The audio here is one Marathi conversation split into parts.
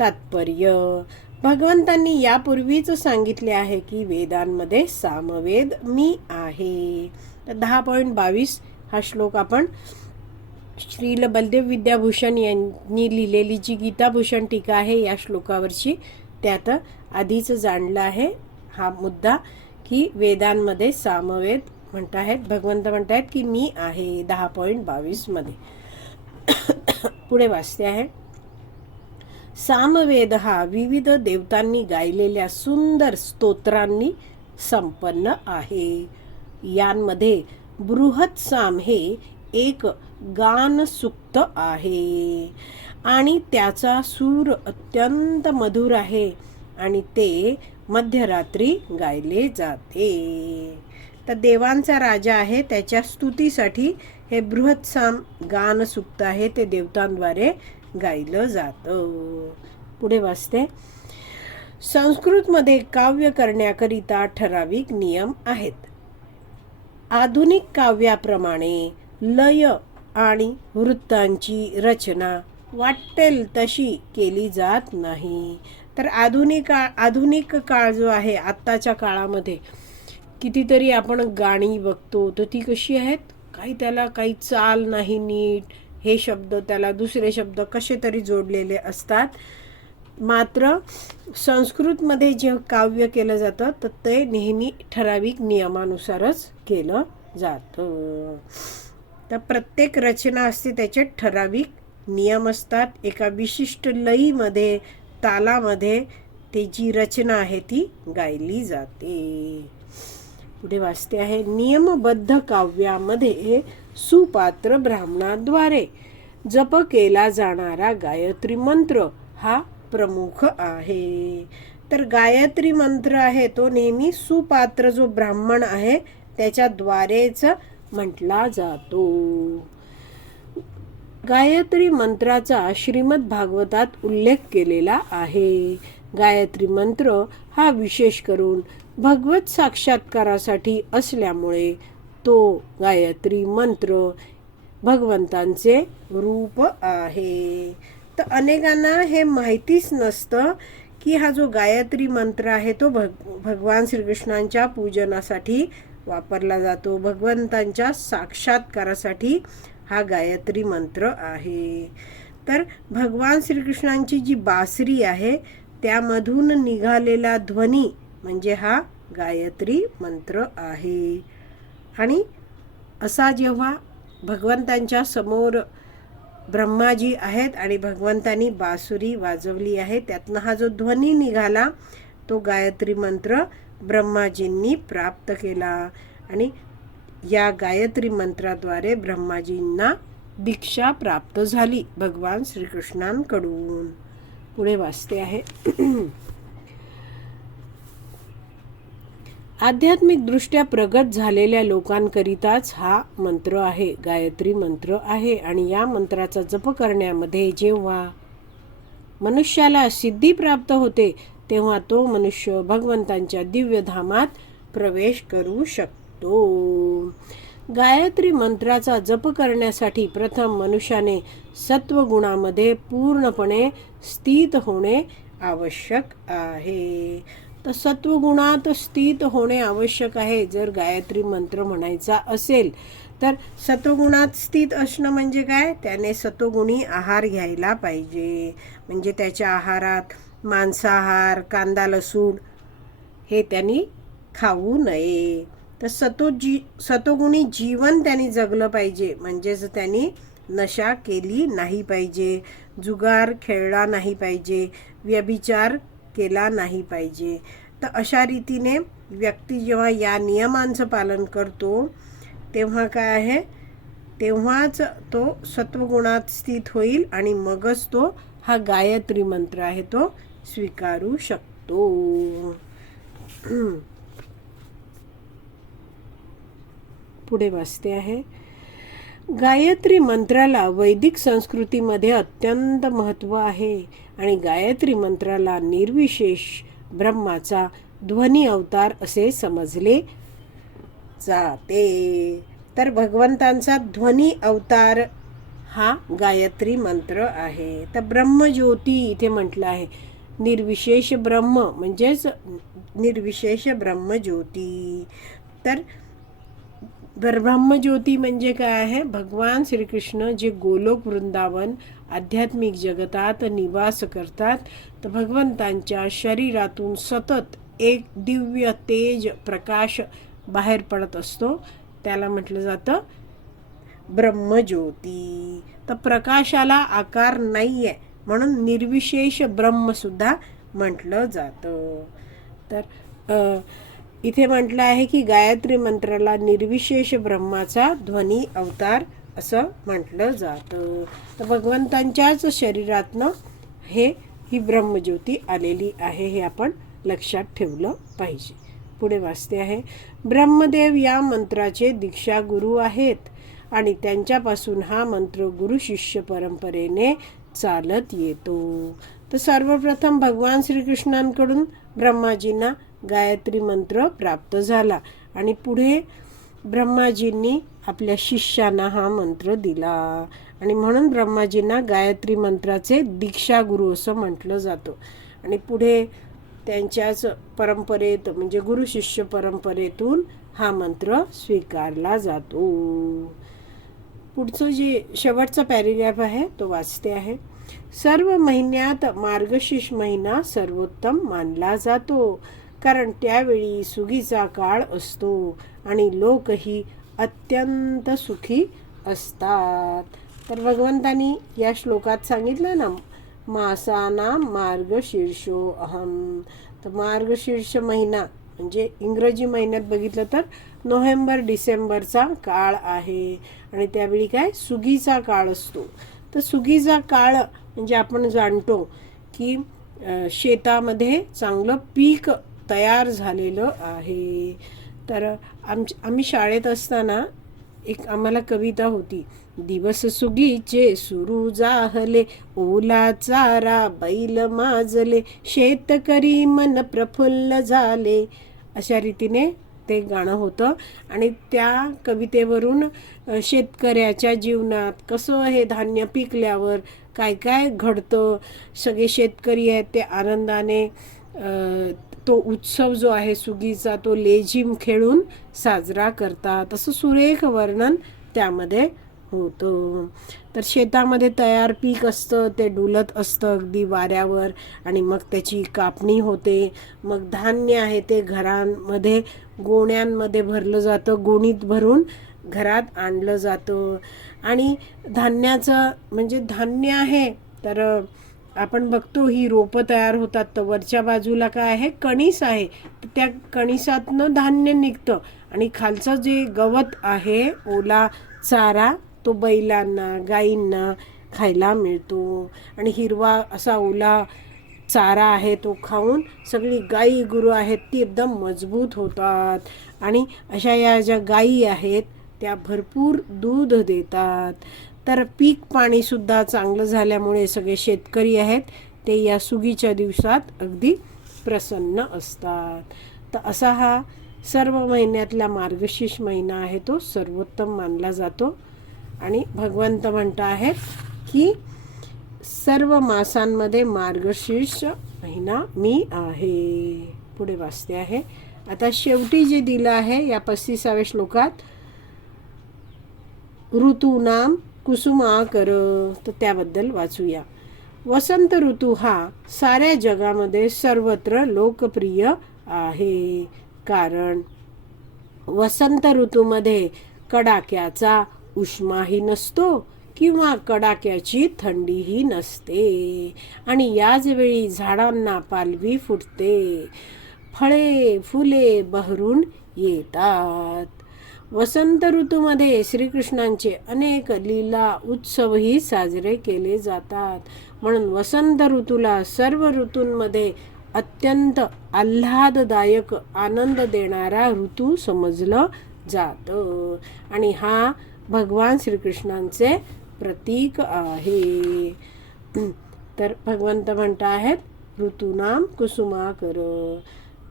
तात्पर्य. भगवंतांनी यापूर्वीच सांगितले आहे की वेदांमध्ये सामवेद मी आहे. तर दहा पॉईंट बावीस हा श्लोक आपण श्रील बलदेव विद्याभूषण यांनी लिहिलेली जी गीताभूषण टीका आहे या श्लोकावरची त्यात आधीच जाणलं आहे. हा मुद्दा की वेदांमध्ये सामवेद म्हणत आहेत भगवंत म्हणत आहेत की मी आहे दहा पॉईंट बावीसमध्ये. पुढे वाचते आहे. सामवेद हा विविध देवतांनी गायलेल्या सुंदर स्तोत्रांनी संपन्न आहे. यांमध्ये बृहत साम हे एक गान सुक्त आहे. आणि त्याचा सूर अत्यंत मधुर आहे आणि ते मध्यरात्री गायले जाते. तर देवांचा राजा आहे त्याच्या स्तुतीसाठी हे बृहत साम गान सुक्त आहे ते देवतांद्वारे गायलं जातं. पुढे वाचते. संस्कृतमध्ये काव्य करण्याकरिता ठराविक नियम आहेत. आधुनिक काव्याप्रमाणे लय आणि वृत्तांची रचना वाटेल तशी केली जात नाही. तर आधुनिक आधुनिक काळ जो आहे आत्ताच्या काळामध्ये कितीतरी आपण गाणी बघतो तर ती कशी आहेत? काही त्याला काही चाल नाही नीट हे शब्द त्याला दुसरे शब्द कसे तरी जोडलेले असतात. मात्र संस्कृतमध्ये जे काव्य केलं जातं तर ते नेहमी ठराविक नियमानुसारच केलं जातं. तर प्रत्येक रचना असते त्याचे ठराविक नियम असतात. एका विशिष्ट लईमध्ये तालामध्ये ते जी रचना आहे ती गायली जाते. पुढे वाचते आहे नियमबद्ध काव्यामध्ये सुपात्र ब्राह्मणाद्वारे जप केला जाणारा गायत्री मंत्र हा प्रमुख आहे. तर गायत्री मंत्र आहे तो नेहमी सुपात्र जो ब्राह्मण आहे त्याच्याद्वारेच म्हटला जातो. गायत्री मंत्राचा श्रीमद भागवतात उल्लेख केलेला आहे. गायत्री मंत्र हा विशेष करून भगवत साक्षात्कारासाठी असल्यामुळे तो गायत्री मंत्र भगवंतांचे रूप आहे. तर अनेकांना हे माहितीच नसतं की हा जो गायत्री मंत्र आहे तो भग भगवान श्रीकृष्णांच्या पूजनासाठी वापरला जातो. भगवंतांच्या साक्षात्कारासाठी हा गायत्री मंत्र आहे. तर भगवान श्रीकृष्णांची जी बासरी आहे त्यामधून निघालेला ध्वनी म्हणजे हा गायत्री मंत्र आहे. आणि असा जेव्हा भगवंतांच्या समोर ब्रह्माजी आहेत आणि भगवंतांनी बासुरी वाजवली आहे त्यातनं हा जो ध्वनी निघाला तो गायत्री मंत्र ब्रह्माजींनी प्राप्त केला. आणि या गायत्री मंत्राद्वारे ब्रह्माजींना दीक्षा प्राप्त झाली भगवान श्रीकृष्णांकडून. पुढे वाचते आहे. आध्यात्मिकदृष्ट्या प्रगत झालेल्या लोकांकरिताच हा मंत्र आहे गायत्री मंत्र आहे आणि या मंत्राचा जप करण्यामध्ये जेव्हा मनुष्याला सिद्धी प्राप्त होते तेव्हा तो मनुष्य भगवंतांच्या दिव्यधामात प्रवेश करू शकतो. गायत्री मंत्राचा जप करण्यासाठी प्रथम मनुष्याने सत्वगुणामध्ये पूर्णपणे स्थित होणे आवश्यक आहे. तर सत्वगुणात स्थित होणे आवश्यक आहे. जर गायत्री मंत्र म्हणायचा असेल तर सत्वगुणात स्थित असणं म्हणजे काय? त्याने सत्वगुणी आहार घ्यायला पाहिजे. म्हणजे त्याच्या आहारात मांसाहार कांदा लसूण हे त्यांनी खाऊ नये. तर सतो जी सतोगुणी जीवन त्यांनी जगलं पाहिजे. म्हणजेच त्यांनी नशा केली नाही पाहिजे. जुगार खेळला नाही पाहिजे. व्यभिचार केला नाही पाहिजे. तर अशा रीतीने व्यक्ती जेव्हा या नियमांचं पालन करतो तेव्हा काय आहे? तेव्हाच तो सत्वगुणात स्थित होईल आणि मगच तो हा गायत्री मंत्र आहे तो स्वीकारू शकतो. पुढे वाचते आहे. गायत्री मंत्राला वैदिक संस्कृतीमध्ये अत्यंत महत्त्व आहे. आणि गायत्री मंत्राला निर्विशेष ब्रह्माचा ध्वनी अवतार असे समजले जाते. तर भगवंतांचा ध्वनी अवतार हा गायत्री मंत्र आहे. तर ब्रह्मज्योती इथे म्हटलं आहे. निर्विशेष ब्रह्म म्हणजेच निर्विशेष ब्रह्मज्योती. तर बर ब्रह्मज्योती म्हणजे काय आहे? भगवान श्रीकृष्ण जे गोलोक वृंदावन आध्यात्मिक जगतात निवास करतात तर भगवंतांच्या शरीरातून सतत एक दिव्य तेज प्रकाश बाहेर पडत असतो. त्याला म्हटलं जातं ब्रह्मज्योती. तर प्रकाशाला आकार नाही आहे म्हणून निर्विशेष ब्रह्मसुद्धा म्हटलं जातं. तर इथे म्हटलं आहे की गायत्री मंत्राला निर्विशेष ब्रह्माचा ध्वनी अवतार असं म्हटलं जातं. तर भगवंतांच्याच शरीरातनं हे ही ब्रह्मज्योती आलेली आहे हे आपण लक्षात ठेवलं पाहिजे. पुढे वाचते आहे ब्रह्मदेव या मंत्राचे दीक्षा गुरु आहेत आणि त्यांच्यापासून हा मंत्र गुरु शिष्य परंपरेने चालत येतो. तर सर्वप्रथम भगवान श्रीकृष्णांकडून ब्रह्माजींना गायत्री मंत्र प्राप्त झाला. आणि पुढे ब्रह्माजींनी आपल्या शिष्यांना हा मंत्र दिला. आणि म्हणून ब्रह्माजींना गायत्री मंत्राचे दीक्षा गुरु असं म्हटलं जातं. आणि पुढे त्यांच्याच परंपरेत म्हणजे गुरु शिष्य परंपरेतून हा मंत्र स्वीकारला जातो. पुढचं जे शेवटचा पॅरेग्राफ आहे तो वाचते आहे. सर्व महिन्यात मार्गशीर्ष महिना सर्वोत्तम मानला जातो. कारण त्यावेळी सुगीचा काळ असतो आणि लोकही अत्यंत सुखी असतात. तर भगवंतानी या श्लोकात सांगितलं ना मासाना मार्गशीर्षो अहम तर मार्गशीर्ष महिना म्हणजे इंग्रजी महिन्यात बघितलं तर नोव्हेंबर डिसेंबरचा काळ आहे. आणि त्यावेळी काय? सुगीचा काळ असतो. तर सुगीचा काळ म्हणजे आपण जाणतो की शेतामध्ये चांगलं पीक तयार झालेलं आहे. तर आम आम्ही शाळेत असताना एक आम्हाला कविता होती. दिवस सुगीचे सुरू जाहले ओला चारा बैल माजले शेतकरी मन प्रफुल्ल झाले. अशा रीतीने ते गाणं होतं. आणि त्या कवितेवरून शेतकऱ्याच्या जीवनात कसं हे धान्य पिकल्यावर काय काय घडतं? सगळे शेतकरी आहेत ते आनंदाने तो उत्सव जो आहे सुगीचा तो लेझिम खेळून साजरा करतात. असं सुरेख वर्णन त्यामध्ये होतं. तर शेतामध्ये तयार पीक असतं ते डुलत असतं अगदी वाऱ्यावर आणि मग त्याची कापणी होते. मग धान्य आहे ते घरांमध्ये गोण्यांमध्ये भरलं जातं गोणीत भरून घरात आणलं जातं. आणि धान्याचं म्हणजे धान्य आहे तर आपण बघतो ही रोपं तयार होतात. तर वरच्या बाजूला काय आहे? कणीस आहे. तर त्या कणिसातनं धान्य निघतं. आणि खालचं जे गवत आहे ओला चारा तो बैलांना गाईंना खायला मिळतो. आणि हिरवा असा ओला चारा आहे तो खाऊन सगळी गाई गुरु आहेत ती एकदम मजबूत होतात. आणि अशा या ज्या गायी आहेत त्या भरपूर दूध देतात. तर पीक पाणीसुद्धा चांगलं झाल्यामुळे सगळे शेतकरी आहेत. ते या सुगीच्या दिवसात अगदी प्रसन्न असतात. तर असा हा सर्व महिन्यातला मार्गशीर्ष महिना आहे तो. सर्वोत्तम मानला जातो. आणि भगवंत म्हणत आहेत की सर्व मासांमध्ये मार्गशीर्ष महिना मी आहे. पुढे वाचते आहे. आता शेवटी जे दिलं आहे या पस्तीसाव्या श्लोकात ऋतूनाम कुसुमा कर तर त्याबद्दल वाचूया. वसंत ऋतू हा साऱ्या जगामध्ये सर्वत्र लोकप्रिय आहे. कारण वसंत ऋतूमध्ये कडाक्याचा उष्माही नसतो किंवा कडाक्याची थंडीही नसते. आणि याच वेळी झाडांना पालवी फुटते. फळे फुले बहरून येतात. वसंत ऋतूमध्ये श्रीकृष्णांचे अनेक लीला उत्सवही साजरे केले जातात. म्हणून वसंत ऋतूला सर्व ऋतूंमध्ये अत्यंत आल्हाददायक आनंद देणारा ऋतू समजलं जातं. आणि हा भगवान श्रीकृष्णांचे प्रतीक आहे. तर भगवंत म्हणत आहेत ऋतूनाम कुसुमाकर.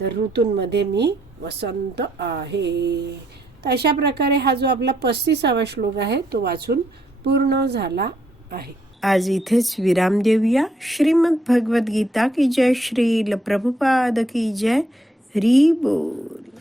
तर ऋतूंमध्ये मी वसंत आहे. तर अशा प्रकारे हा जो आपला पस्तीसावा श्लोक आहे तो वाचून पूर्ण झाला आहे. आज इथेच विराम देऊया. श्रीमद भगवद्गीता की जय श्रील प्रभुपाद की जय. हरी बोल.